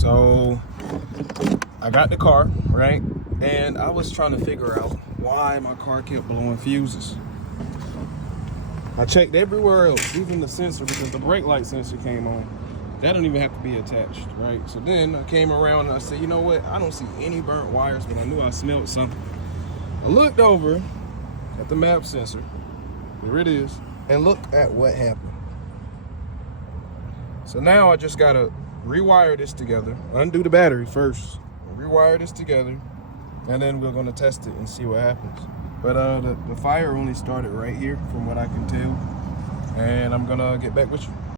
So I got the car, right? And I was trying to figure out why my car kept blowing fuses. I checked everywhere else, even the sensor, because the brake light sensor came on. That don't even have to be attached, right? So then I came around and I said, you know what? I don't see any burnt wires, but I knew I smelled something. I looked over at the map sensor. Here it is. And look at what happened. So now I just gotta rewire this together, undo the battery first, rewire this together, and then we're gonna test it and see what happens. But the fire only started right here from what I can tell, and I'm gonna get back with you.